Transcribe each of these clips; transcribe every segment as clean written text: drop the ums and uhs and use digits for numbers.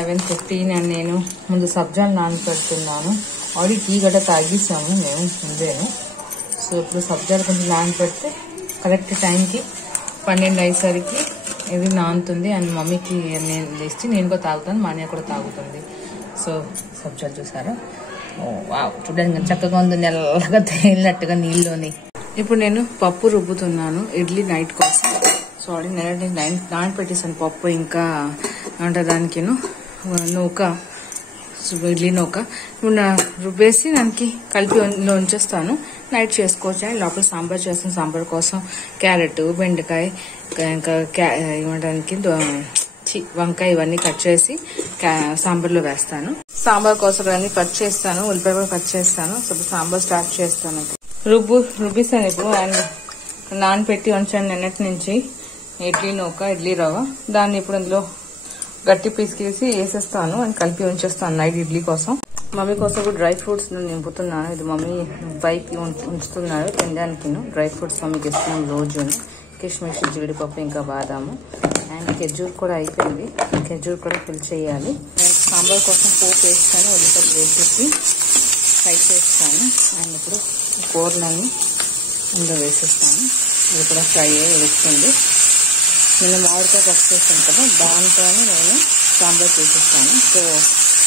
11:15 అని నేను ముందు సబ్జాలు నానపెడుతున్నాను. ఆల్రెడీ టీ గట్ట తాగేసాము మేము ముందేను. సో ఇప్పుడు సబ్జాలు కొంచెం నానపెడితే కరెక్ట్ టైంకి 12 అయ్యేసరికి ఇది నానుతుంది. అండ్ మమ్మీకి నేను ఇచ్చి నేను కూడా తాగుతాను, మా అన్నయ్య కూడా తాగుతుంది. సో సబ్జాలు చూసారా, వావ్ చూడండి చక్కగా ఉంది, నెల్లగా తేలినట్టుగా నీళ్ళలోని. ఇప్పుడు నేను పప్పు రుబ్బుతున్నాను ఇడ్లీ నైట్ కోసం. సో ఆల్రెడీ నానపెట్టేసాను పప్పు, ఇంకా అంటే దానికి నూక, ఇడ్లీ నూక ఇప్పుడు రుబ్బేసి దానికి కలిపి ఉంచేస్తాను. నైట్ చేసుకోవచ్చు. లోపల సాంబార్ చేస్తాను. సాంబార్ కోసం క్యారెట్, బెండకాయ, ఇంకా ఏమంటానికి వంకాయ ఇవన్నీ కట్ చేసి సాంబార్లో వేస్తాను. సాంబార్ కోసం అన్ని కట్ చేస్తాను, ఉల్లిపాయ కూడా కట్ చేస్తాను. సో సాంబార్ స్టార్ట్ చేస్తాను. రుబ్బిస్తాను ఇప్పుడు. అండ్ నానపెట్టి ఉంచాను నిన్నటి నుంచి ఇడ్లీ నూక, ఇడ్లీ రవ్వ. దాన్ని ఇప్పుడు అందులో గట్టి పీసుకేసి వేసేస్తాను అండ్ కలిపి ఉంచేస్తాను నైట్ ఇడ్లీ కోసం. మమ్మీ కోసం ఇప్పుడు డ్రై ఫ్రూట్స్ నింపుతున్నాను. ఇది మమ్మీ పైకి ఉంచుతున్నారు తినడానికి. డ్రై ఫ్రూట్స్ మమ్మీకి ఇస్తున్నాం రోజు. కిష్మిష్, జీడిపప్పు, ఇంకా బాదాము అండ్ ఖెజూర్ కూడా అయిపోయింది. ఖెజూర్ కూడా ఫిల్ చేయాలి. నేను సాంబార్ కోసం పోపు వేస్తాను, ఉల్లిపాయలు వేసేసి ఫ్రై చేస్తాను. అండ్ ఇప్పుడు కూరలని అందులో వేసేస్తాను. ఇది కూడా ఫ్రై వేస్తుంది. నేను మామిడికాయ పప్పు చేస్తాను కదా, దాంతోనే నేను సాంబార్ చేసేస్తాను. సో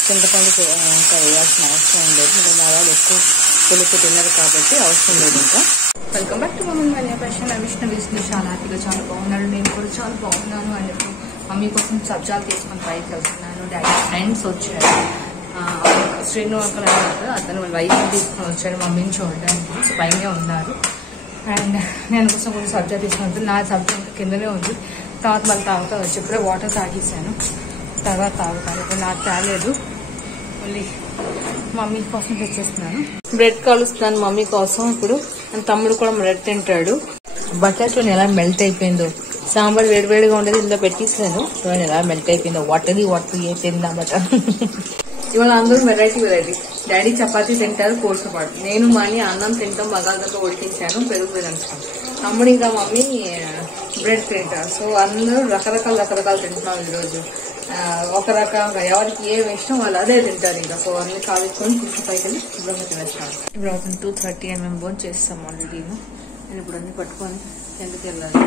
చింతపండు ఇంకా వేయాల్సిన అవసరం లేదు. ఇంకా మా వాళ్ళు ఎక్కువ పులుపు తిన్నారు కాబట్టి అవసరం లేదు. ఇంకా welcome back to mummy money fashion. Vishnu చాలా హ్యాపీగా చాలా బాగున్నాడు. నేను కూడా చాలా బాగున్నాను. అండ్ ఇప్పుడు మమ్మీ కోసం సబ్జాలు తీసుకొని పైకి వెళ్తున్నాను. డాడీ ఫ్రెండ్స్ వచ్చారు. శ్రీను అంకల్ అన్నారు, అతను వైఫ్ తీసుకొని వచ్చాడు మమ్మీని చూడడానికి. సో పైనే ఉన్నారు. అండ్ నేను కోసం కొంచెం సబ్జా తీసుకుంటాను. నా సబ్జా కిందనే ఉంది. తర్వాత మళ్ళీ తాగుతా వచ్చి ఇప్పుడే వాటర్ తాగేసాను. తర్వాత తాగుతాను. ఇప్పుడు నాకు తాగలేదు. మళ్ళీ మమ్మీ కోసం తెచ్చేస్తున్నాను. బ్రెడ్ కాలుస్తున్నాను మమ్మీ కోసం. ఇప్పుడు తమ్ముడు కూడా బ్రెడ్ తింటాడు. బటర్ చూడండి ఎలా మెల్ట్ అయిపోయిందో. సాంబార్ వేడివేడిగా ఉండేది ఇందులో పెట్టేసాను. చూడండి ఎలా మెల్ట్ అయిపోయిందో. వాటర్ ఏ తిందా బటర్. ఇవాళ అందరూ వెరైటీ. డాడీ చపాతీ తింటారు కోర్సు పాటు. నేను మళ్ళీ అన్నం తింటాం, మగాళ్ళతో ఉడికించాను, పెరుగు తింటాం. తమ్ముడు ఇంకా మమ్మీ బ్రెడ్ తింటారు. సో అందరూ రకరకాలు తింటున్నాం ఈరోజు. ఒక రకంగా ఎవరికి ఏం ఇష్టం వాళ్ళు అదే తింటారు. ఇంకా సో అన్ని కాలుకొని పైకి వెళ్ళి శుభ్రంగా తినేస్తాను. ఇప్పుడు 2:30 అని మేము భోజనం చేస్తాం ఆల్రెడీ. నేను ఇప్పుడు అన్ని పట్టుకొని కిందకి వెళ్ళాలి.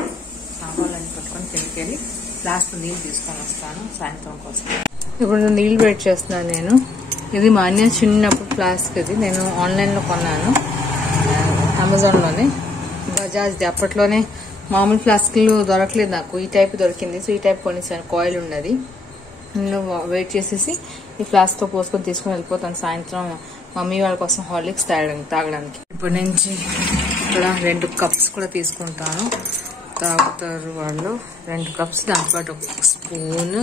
సామాన్లన్నీ పట్టుకొని కిందకి వెళ్ళి లాస్ట్ నీళ్ళు తీసుకొని వస్తాను సాయంత్రం కోసం. ఇప్పుడు నీళ్ళు వేడి చేస్తున్నాను నేను. ఇది మా అన్నయ్య చిన్నప్పుడు ఫ్లాస్క్. ఇది నేను ఆన్లైన్లో కొన్నాను, అమెజాన్లోనే. బజాజ్ది. అప్పట్లోనే మామూలు ఫ్లాస్క్లు దొరకలేదు నాకు, ఈ టైప్ దొరికింది. సో ఈ టైప్ కొనేసాను. కాయిల్ ఉన్నది. నేను వెయిట్ చేసేసి ఈ ఫ్లాస్క్తో పోసుకొని తీసుకుని వెళ్ళిపోతాను సాయంత్రం మమ్మీ వాళ్ళ కోసం హార్లిక్స్ తాగడానికి. ఇప్పటి నుంచి ఇక్కడ 2 కప్స్ కూడా తీసుకుంటాను, తాగుతారు వాళ్ళు. 2 కప్స్, దాంతోపాటు 1 స్పూన్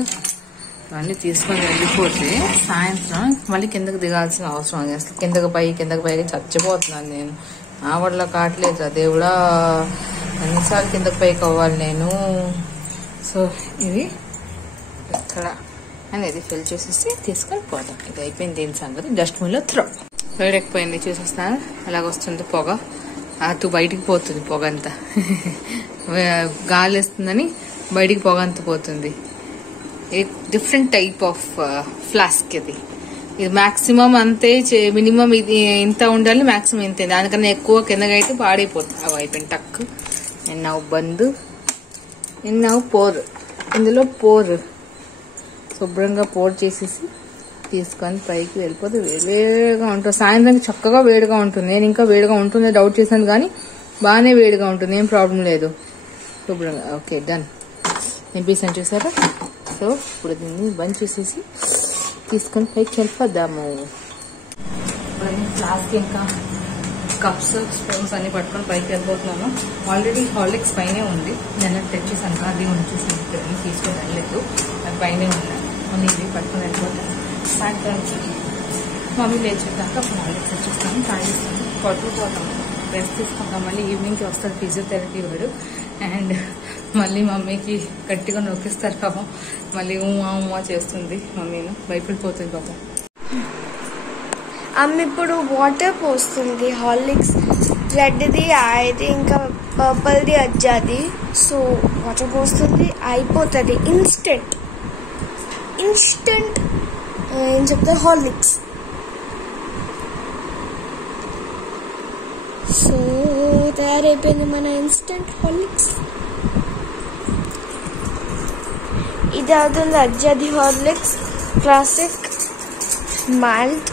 ఇవన్నీ తీసుకొని వెళ్ళిపోతే సాయంత్రం మళ్ళీ కిందకి దిగాల్సిన అవసరం. అసలు కిందకి పైకి చచ్చిపోతున్నాను నేను. ఆ వల్ల కావట్లేదు దేవుడా, ఎన్నిసార్లు కిందకి పైకి అవ్వాలి నేను. సో ఇది ఇక్కడ అనేది ఫిల్ చేసేసి తీసుకొని పోతాం. ఇది అయిపోయింది దీని సంగతి. డస్ట్బిన్లో త్రో. వేడెక్కిపోయింది చూసేస్తాను ఎలాగొస్తుంది పొగ. అటు బయటికి పోతుంది పొగ అంతా. గాలి వేస్తుందని బయటికి పొగ అంతా పోతుంది. డిఫరెంట్ టైప్ ఆఫ్ ఫ్లాస్క్ ఇది. ఇది మాక్సిమం అంతే, మినిమం ఇది ఇంత ఉండాలి, మాక్సిమం ఇంతే. దానికన్నా ఎక్కువ కిందగా అయితే పాడైపోతుంది. అవి అయిపోయింది టక్. ఎన్నో బంద్, ఎన్నో పోరు. ఇందులో పోరు శుభ్రంగా పోర్ చేసేసి తీసుకొని పైకి వెళ్ళిపోతే వేడిగా ఉంటుంది. సాయంత్రం చక్కగా వేడిగా ఉంటుంది. నేను ఇంకా వేడిగా ఉంటుంది డౌట్ చేశాను, కానీ బాగానే వేడిగా ఉంటుంది, ఏం ప్రాబ్లం లేదు. శుభ్రంగా ఓకే డన్. నింపేసాను చూసారా. సో ఇప్పుడు దీన్ని బంద్ చేసేసి తీసుకొని పైకి వెళ్ళిపోద్దాము. ఫ్లాస్క్ ఇంకా కప్స్, స్పూన్స్ అన్ని పట్టుకొని పైకి వెళ్ళిపోతున్నాను. ఆల్రెడీ హార్లిక్స్ పైనే ఉంది. నేను తెచ్చేసాను, అది ఉంచేసాను. ఇక్కడ తీసుకొని వెళ్ళలేదు, అది పైనే ఉన్నాయి. ఇవి పట్టుకొని వెళ్ళిపోతాను. సాయంత్రం మమ్మీ లేచేదాకా హార్లిక్స్ తెచ్చేస్తాను, తాగేస్తాను, పట్టుకుపోతాము, రెస్ట్ తీసుకుంటాం. మళ్ళీ ఈవినింగ్కి వస్తారు ఫిజియోథెరపీ వాడు. అండ్ మళ్ళీ మమ్మీకి గట్టిగా నొక్కిస్తారు పాపం. మళ్ళీ ఉమా చేస్తుంది మమ్మీను, భయపడిపోతుంది పాపం. అమ్మ ఇప్పుడు వాటర్ పోస్తుంది. హార్లిక్స్ రెడ్ది అది ఇంకా పర్పుల్ది అజ్జాది. సో వాటర్ పోస్తుంది, అయిపోతుంది. ఇన్స్టెంట్ ఏం చెప్తారు హార్లిక్స్. సో తయారైపోయింది మన ఇన్స్టెంట్ హార్లిక్స్. ఇది అవుతుంది అజ్జది హార్లిక్స్ క్లాసిక్ మాల్ట్.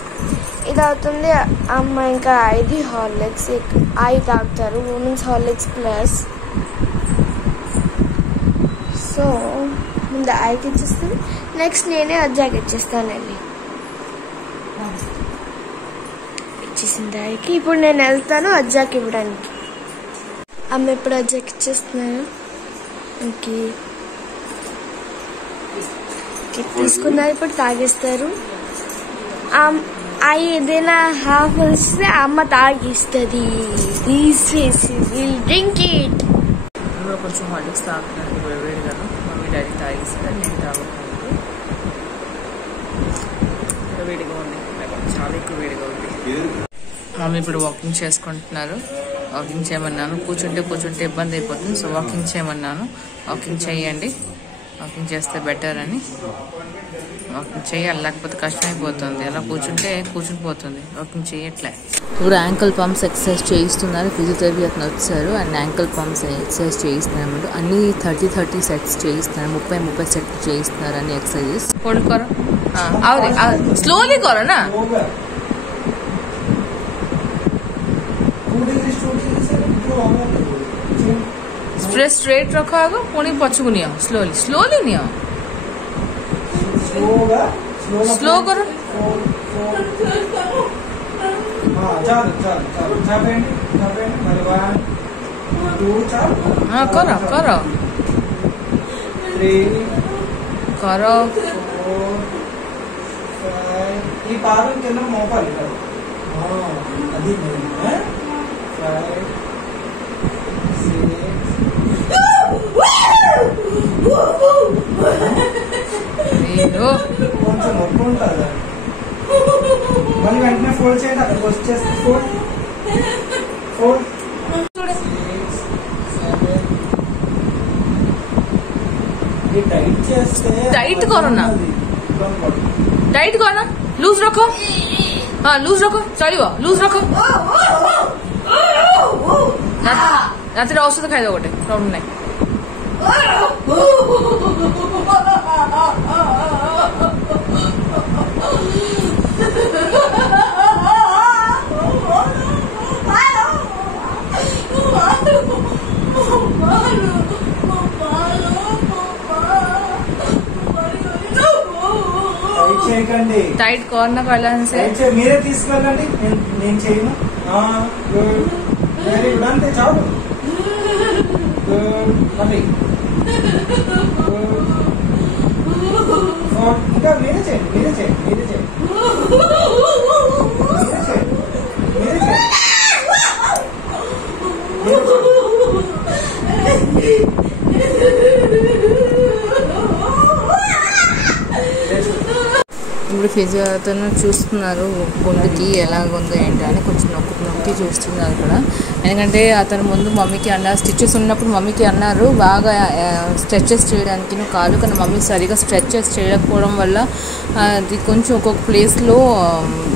ఇది అవుతుంది అమ్మ ఇంకా ఐది హార్లిక్స్. ఐదు తాగుతారు ఉమెన్స్ హార్లిక్స్ ప్లస్. సో ముందు ఐకి ఇచ్చేస్తాను, నెక్స్ట్ నేనే అజ్జాకి ఇచ్చేస్తాను. వెళ్ళి ఇచ్చేసింది ఐకి. ఇప్పుడు నేను వెళ్తాను అజ్జాకి ఇవ్వడానికి. అమ్మ ఇప్పుడు అజ్జాకి ఇచ్చేస్తున్నాను. ఇంకే తీసుకున్నారు, ఇప్పుడు తాగేస్తారు. అవి ఏదైనా హాఫ్ వస్తే అమ్మ తాగిస్తుంది. Drink it. కొంచెం హార్లిక్స్ తాగుతున్నాను వేడిగా. మమ్మీ డాడీ తాగిస్తారు, నేను తాగుతున్నాను. వేడిగా ఉంది, చాలా ఎక్కువ వేడిగా ఉంది. మమ్మీ ఇప్పుడు వాకింగ్ చేసుకుంటున్నారు. వాకింగ్ చేయమన్నాను, కూర్చుంటే ఇబ్బంది అయిపోతుంది. సో వాకింగ్ చేయమన్నాను. వాకింగ్ చేయండి, వాకింగ్ చేస్తే బెటర్ అని. వాకింగ్ చేయాలి, లేకపోతే కష్టం అయిపోతుంది. అలా కూర్చుండిపోతుంది. వాకింగ్ చేయట్లే. ఇప్పుడు యాంకిల్ పంప్స్ ఎక్సర్సైజ్ చేయిస్తున్నారు. ఫిజియోథెరపీ అతను వచ్చారు అండ్ యాంకిల్ పంప్స్ ఎక్సర్సైజ్ చేయిస్తున్నారు. అన్ని 30 సెట్స్ చేయిస్తున్నారు. 30 సెట్స్ చేయిస్తున్నారు అన్ని ఎక్సర్సైజెస్. స్లోలీ కరో నా. स्ट्रेट रखो आगो, पुणी पछकु नियो. Slowly neo. स्लो करो. हाँ करो करो करो. ఈ పాదం కింద మోపాలి కదా. అది కొంచెం నొప్పి ఉంటుంది. మళ్ళీ వెంటనే ఫోల్డ్ చేయండి. అక్కడికి వచ్చేస్తే ఫోల్డ్ टाइट చేస్తే टाइट करो ना, टाइट करो ना. लूज रखो. हाँ लूज रखो. चलिए लूज रखो. रात्रि औषध खाई दो गोटे, प्रॉब्लम नहीं. చేయకండి. టైట్ కార్నర్ వెళ్ళాలి. మీరే తీసుకెళ్ళండి, నేను చేయను. Very good. అంతే చాలు. మళ్ళీ ఇంకా మీరే చేయండి. మీరే చేయండి. మీరే చేయండి. మీరే చేయండి. ఇప్పుడు ఫిజియోథెరపీ చూస్తున్నారు గుండెకి ఎలాగుందో ఏంటి అని కొంచెం నొక్కి చూస్తున్నారు కూడా. ఎందుకంటే అతను ముందు మమ్మీకి అన్నారు, స్టిచెస్ ఉన్నప్పుడు మమ్మీకి అన్నారు బాగా స్ట్రెచెస్ చేయడానికి కాదు, కానీ మమ్మీ సరిగా స్ట్రెచెస్ చేయకపోవడం వల్ల అది కొంచెం ఒక్కొక్క ప్లేస్లో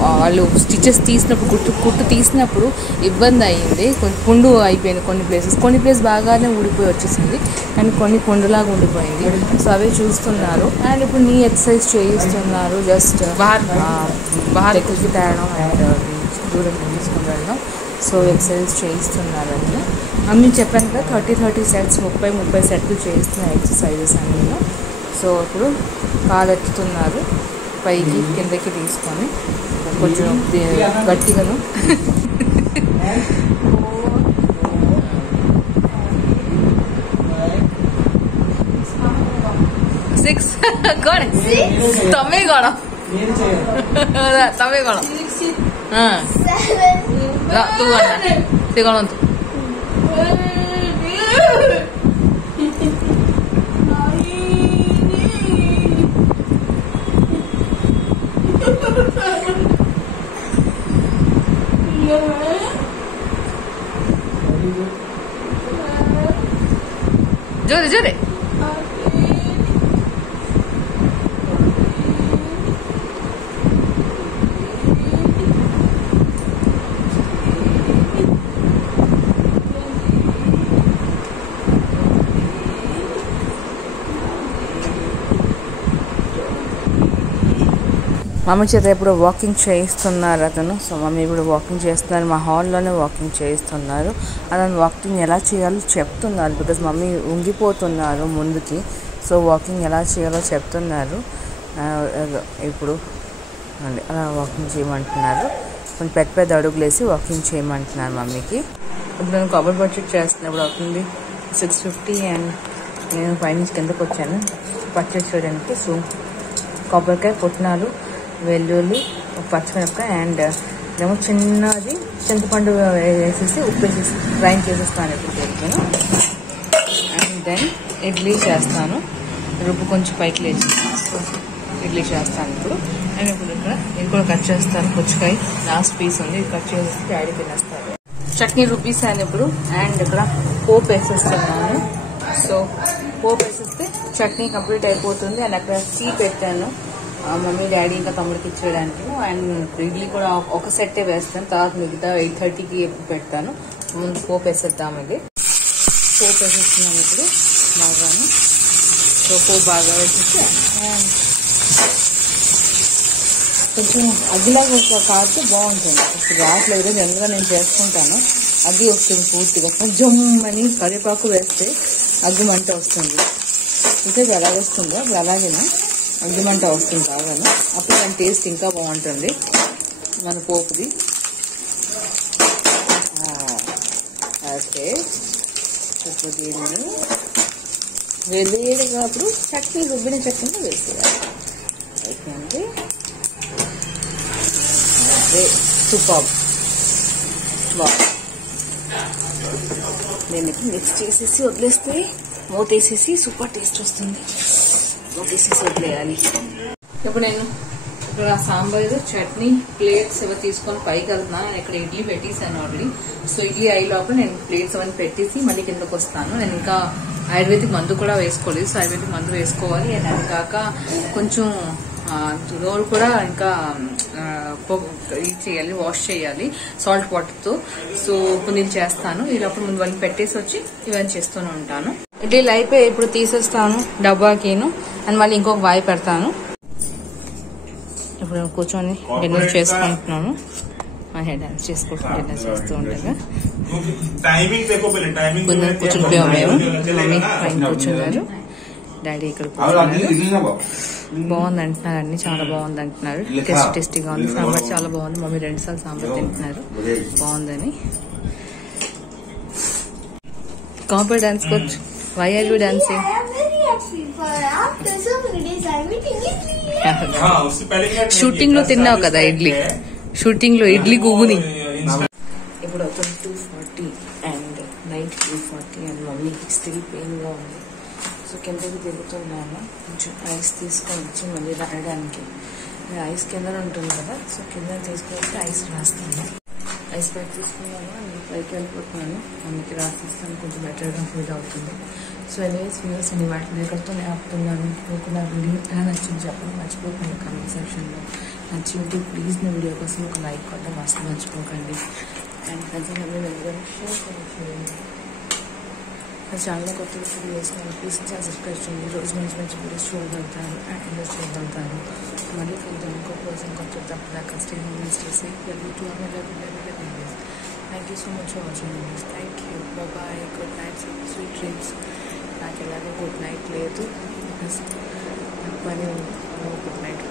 వాళ్ళు స్టిచెస్ తీసినప్పుడు కుట్టు తీసినప్పుడు ఇబ్బంది అయ్యింది. కొంచెం పుండు అయిపోయింది కొన్ని ప్లేస్ బాగానే ఊడిపోయి వచ్చేసింది, కానీ కొన్ని పుండులాగా ఉండిపోయింది. సో అవే చూస్తున్నారు. అండ్ ఇప్పుడు నీ ఎక్సర్సైజ్ చేయిస్తున్నారు. జస్ట్ బాగా ఎక్కడికి తేయడం అండ్ దూరం తీసుకుని వెళ్ళడం. సో ఎక్సర్సైజ్ చేయిస్తున్నారండి. అన్నీ చెప్పాను కదా 30 సెట్స్ 30 సెట్లు చేయిస్తున్న ఎక్సర్సైజెస్ అన్నీ. సో ఇప్పుడు కాలు ఎత్తుతున్నారు పైకి కిందకి తీసుకొని కొంచెం గట్టిగాను. 6 कौन तमे कौन तमे कौन हाँ तू कौन से कौन तू जोरे जोरे మమ్మీ చేత ఇప్పుడు వాకింగ్ చేయిస్తున్నారు అతను. సో మమ్మీ ఇప్పుడు వాకింగ్ చేస్తున్నారు, మా హాల్లోనే వాకింగ్ చేయిస్తున్నారు. అతను వాకింగ్ ఎలా చేయాలో చెప్తున్నారు, బికాజ్ మమ్మీ ఉంగిపోతున్నారు ముందుకి. సో వాకింగ్ ఎలా చేయాలో చెప్తున్నారు. ఇప్పుడు అలా వాకింగ్ చేయమంటున్నారు. కొంచెం పెద్ద పెద్ద అడుగులు వేసి వాకింగ్ చేయమంటున్నారు మమ్మీకి. ఇప్పుడు నేను కొబ్బరి బడ్జెట్ చేస్తున్నాను. ఇప్పుడు అవుతుంది 6:50 అండ్ నేను పైనుంచి కిందకు వచ్చాను పర్చేస్ చేయడానికి. సో కొబ్బరికాయ, పుట్నాలు, వెల్లుల్లి, పచ్చిమిరపకాయ అండ్ ఏమో చిన్నది చింతపండు వేసేసి ఉప్పు వేసేసి గ్రైండ్ చేసేస్తాను ఇప్పుడు నేను. అండ్ దెన్ ఇడ్లీ చేస్తాను. రుబ్బు కొంచెం పైకి లేచి సో ఇడ్లీ చేస్తాను ఇప్పుడు. అండ్ ఇప్పుడు ఇక్కడ ఇది కూడా కట్ చేస్తాను. పుచ్చకాయ లాస్ట్ పీస్ ఉంది, ఇది కట్ చేసేసి డాడీ తినేస్తాను. చట్నీ రుబ్బేసాను ఇప్పుడు. అండ్ ఇక్కడ పోపు వేసేస్తున్నాను. సో పోపు వేసేస్తే చట్నీ కంప్లీట్ అయిపోతుంది. అండ్ అక్కడ టీ పెట్టాను మమ్మీ డాడీ ఇంకా తమ్ముడికి ఇచ్చేయడానికి. అండ్ ఇడ్లీ కూడా ఒక సెట్టే వేస్తాను, తర్వాత మిగతా 8:30కి పెడతాను. ముందు పోపు వేసేద్దాం. ఇది పోపు వేసేస్తున్నాను ఇప్పుడు బాగాను. సో పోపు బాగా వేసేసి కొంచెం అగ్గిలాగా కాస్తే బాగుంటుంది. ఇప్పుడు రావట్లేదు, జనరల్గా నేను చేసుకుంటాను. అగ్గి వస్తుంది పూర్తిగా. జమ్మని కరివేపాకు వేస్తే అగ్గి మంట వస్తుంది. ఇంకా ఎలా వస్తుందో అప్పుడు అలాగేనా అగ్గి మంట వస్తుంది బాగాను. అప్పుడు దాని టేస్ట్ ఇంకా బాగుంటుంది మన పోపుది. ఓకే, ఇప్పుడు దీన్ని వేడిగా అప్పుడు చట్నీ రుబ్బిన చట్నీ వేసేయాలి. Okay, super. నేను మిక్స్ చేసేసి వదిలేస్తే మూతేసేసి సూపర్ టేస్ట్ వస్తుంది. మూతేసేసి వదిలేయాలి. ఇప్పుడు నేను ఇక్కడ సాంబారు, చట్నీ, ప్లేట్స్ ఇవి తీసుకొని పైకి వెళ్తున్నాను. నేను ఇక్కడ ఇడ్లీ పెట్టేసాను ఆల్రెడీ. సో ఇడ్లీ అయ్యే లోపల నేను ప్లేట్స్ అవన్నీ పెట్టేసి మళ్ళీ కిందకు వస్తాను. నేను ఇంకా ఆయుర్వేదిక్ మందు కూడా వేసుకోలేదు. సో ఆయుర్వేదిక్ మందు వేసుకోవాలి. అండ్ అది కాక కొంచెం నోరు కూడా ఇంకా ఇది చేయాలి, వాష్ చేయాలి సాల్ట్ వాటర్తో. సో ఇప్పుడు నేను చేస్తాను. ఈలోపు ముందు వాళ్ళని పెట్టేసి వచ్చి ఇవన్నీ చేస్తూనే ఉంటాను. ఇడ్లీలు అయిపోయి ఇప్పుడు తీసేస్తాను డబ్బాకిను. అండ్ మళ్ళీ ఇంకొక వాయి పెడతాను. ఇప్పుడు కూర్చొని డిన్నర్ చేసుకుంటున్నాను. మా హెడ్ డాన్స్ చేసుకుంటూ డిన్నర్ చేస్తూ ఉండగా కూర్చుంటున్నాము మేము. మమ్మీ పైన కూర్చున్నారు, డాడీ ఇక్కడ కూర్చున్నారు. బాగుంది అంటున్నారు, అన్ని చాలా బాగుంది అంటున్నారు. టేస్టీగా ఉంది. సాంబార్ చాలా బాగుంది. మమ్మీ 2 సార్లు సాంబార్ తింటున్నారు బాగుందని. కాంపర్ dance coach, why are you dancing? Shooting లో తిన్నావు కదా ఇడ్లీ, షూటింగ్ లో ఇడ్లీ గుగుని. ఇప్పుడు అవుతుంది 2:40 అండ్ నైట్ 2:40 అండ్ మమ్మీకి స్టిల్ పెయిన్ గా ఉంది. సో కిందకి దిగుతున్నాను. కొంచెం ఐస్ తీసుకొని వచ్చి మళ్ళీ రాయడానికి. ఐస్ కింద ఉంటుంది కదా, సో కింద తీసుకొని ఐస్ రాస్తాను. ఐస్ ప్యాక్ తీసుకున్నాను అండ్ పైకి వెళ్ళిపోతున్నాను. మమ్మీకి రాసిస్తాను, కొంచెం బెటర్గా ఫీల్ అవుతుంది. సో ఎనీవేస్ వ్యూవర్స్, అన్ని వాటిని ఎక్కడితో ఆపుతున్నాను. మీకు నా వీడియో ఎలా నచ్చింది చెప్పండి మర్చిపోకండి కామెంట్ సెక్షన్లో. నచ్చింది ప్లీజ్ నా వీడియో కోసం ఒక లైక్ కొట్టడం అసలు మర్చిపోకండి. అండ్ ప్రజలు షేర్ చేయండి. నా ఛానల్లో కొత్త వీడియోస్ ప్లీజ్ సబ్స్క్రైబ్ చేయండి. రోజు మంచి మంచి వీడియోస్ చూడగలుగుతాను అండ్ ఎంజాయ్ చేయగలుగుతాను. మళ్ళీ కొంచెం ఇంకో కోసం కొంచెం తప్పదాకా stay home stay safe. Thank you so much for watching this. Thank you. Bye-bye. Good night. Sweet dreams. నాకు ఎలాగో గుడ్ నైట్ లేదు. పని గుడ్ నైట్.